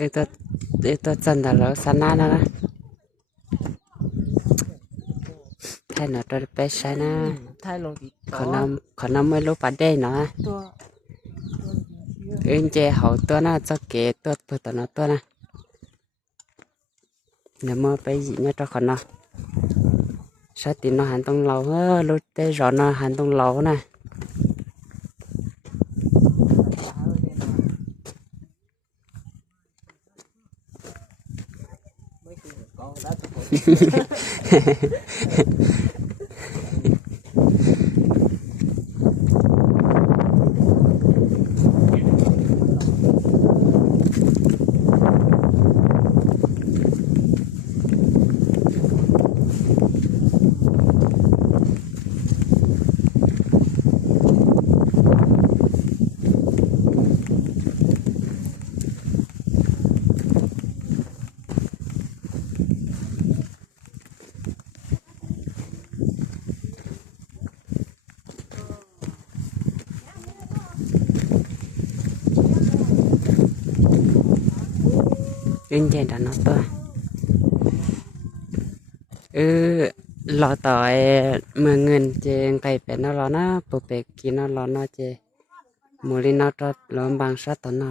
ตัวจันทร์แล้วสนานะแท่นตัวเป็ดใช่นะขนมไม่รู้ประเด็นเนาะเจเขาตัวน่าจะเก๋ตัวตัวน่ะตัวน่ะเดี๋ยวมาไปหยิบเนี่ยตัวขนมชาติnó hành tông lầu lúc tê rõ nó hành tông lầu nè yên chạy đã nó to lọ tỏi mà ngân chè câyเป็ดnó lọ nó bộเป็ดกินnó lọ nó chè mùi nó cho lọ bằng sát tao nó